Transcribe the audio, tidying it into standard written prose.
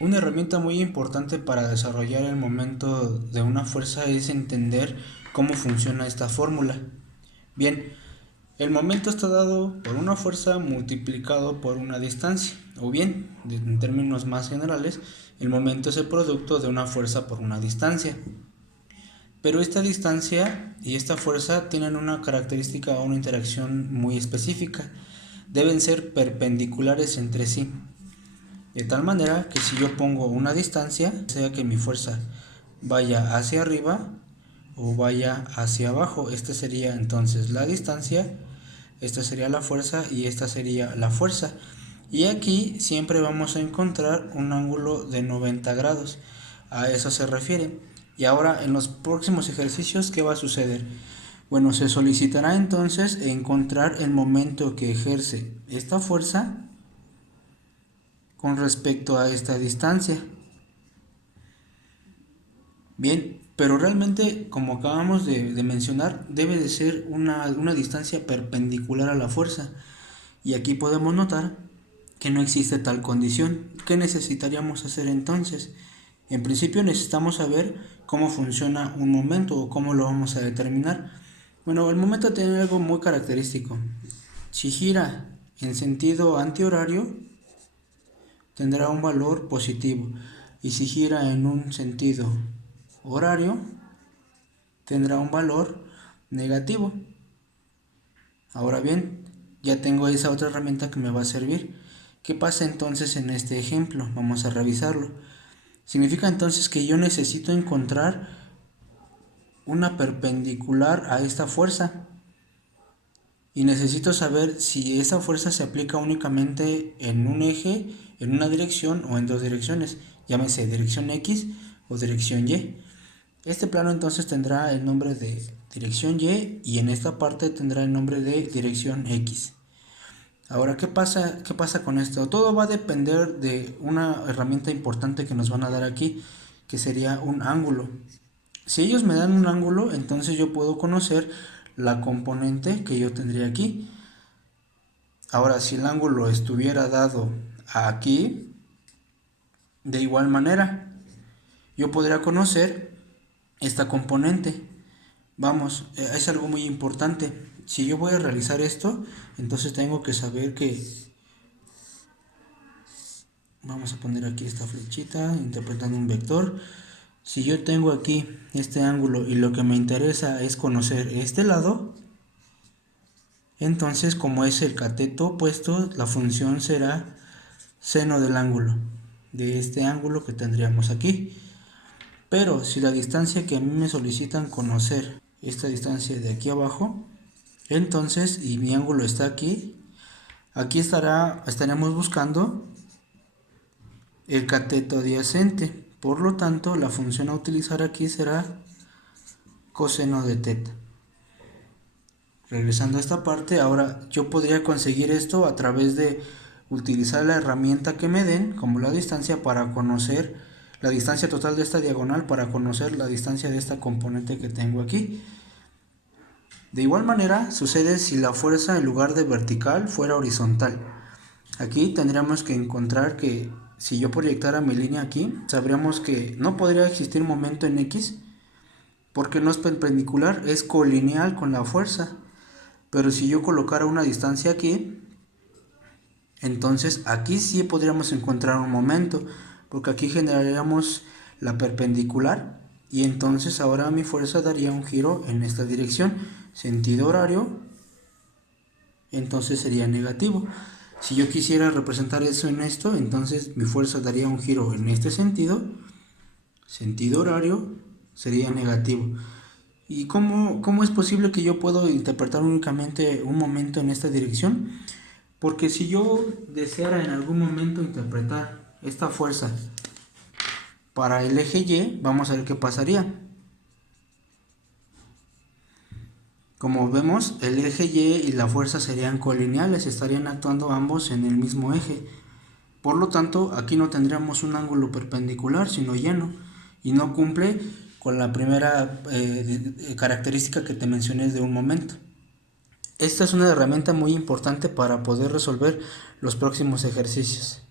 Una herramienta muy importante para desarrollar el momento de una fuerza es entender cómo funciona esta fórmula. Bien, el momento está dado por una fuerza multiplicado por una distancia, o bien, en términos más generales, el momento es el producto de una fuerza por una distancia. Pero esta distancia y esta fuerza tienen una característica o una interacción muy específica. Deben ser perpendiculares entre sí. De tal manera que si yo pongo una distancia, sea que mi fuerza vaya hacia arriba o vaya hacia abajo, esta sería entonces la distancia, esta sería la fuerza y esta sería la fuerza. Y aquí siempre vamos a encontrar un ángulo de 90 grados, a eso se refiere. Y ahora en los próximos ejercicios, ¿qué va a suceder? Bueno, se solicitará entonces encontrar el momento que ejerce esta fuerza con respecto a esta distancia. Bien, pero realmente, como acabamos de mencionar, debe de ser una distancia perpendicular a la fuerza. Y aquí podemos notar que no existe tal condición. ¿Qué necesitaríamos hacer entonces? En principio necesitamos saber cómo funciona un momento o cómo lo vamos a determinar. Bueno, el momento tiene algo muy característico. Si gira en sentido antihorario, tendrá un valor positivo, y si gira en un sentido horario tendrá un valor negativo. Ahora bien, ya tengo esa otra herramienta que me va a servir. ¿Qué pasa entonces en este ejemplo? Vamos a revisarlo. Significa entonces que yo necesito encontrar una perpendicular a esta fuerza y necesito saber si esa fuerza se aplica únicamente en un eje, en una dirección o en dos direcciones, llámese dirección X o dirección Y. Este plano entonces tendrá el nombre de dirección Y en esta parte tendrá el nombre de dirección X. Ahora, ¿qué pasa con esto? Todo va a depender de una herramienta importante que nos van a dar aquí, que sería un ángulo. Si ellos me dan un ángulo, entonces yo puedo conocer la componente que yo tendría aquí. Ahora, si el ángulo estuviera dado aquí, de igual manera, yo podría conocer esta componente. Vamos, es algo muy importante. Si yo voy a realizar esto, entonces tengo que saber que, vamos a poner aquí esta flechita, interpretando un vector. Si yo tengo aquí este ángulo y lo que me interesa es conocer este lado, entonces como es el cateto opuesto, la función será seno del ángulo, de este ángulo que tendríamos aquí. Pero si la distancia que a mí me solicitan conocer, esta distancia de aquí abajo, entonces, y mi ángulo está aquí, aquí estaremos buscando el cateto adyacente. Por lo tanto, la función a utilizar aquí será coseno de teta. Regresando a esta parte, ahora yo podría conseguir esto a través de utilizar la herramienta que me den, como la distancia, para conocer la distancia total de esta diagonal, para conocer la distancia de esta componente que tengo aquí. De igual manera sucede si la fuerza en lugar de vertical fuera horizontal. Aquí tendríamos que encontrar que si yo proyectara mi línea aquí, sabríamos que no podría existir momento en X porque no es perpendicular, es colineal con la fuerza. Pero si yo colocara una distancia aquí, entonces aquí sí podríamos encontrar un momento, porque aquí generaríamos la perpendicular y entonces ahora mi fuerza daría un giro en esta dirección, sentido horario, entonces sería negativo. Si yo quisiera representar eso en esto, entonces mi fuerza daría un giro en este sentido, sentido horario, sería negativo. ¿Y cómo es posible que yo pueda interpretar únicamente un momento en esta dirección? Porque si yo deseara en algún momento interpretar esta fuerza para el eje Y, vamos a ver qué pasaría. Como vemos, el eje Y y la fuerza serían colineales, estarían actuando ambos en el mismo eje. Por lo tanto, aquí no tendríamos un ángulo perpendicular, sino llano, y no cumple con la primera característica que te mencioné de un momento. Esta es una herramienta muy importante para poder resolver los próximos ejercicios.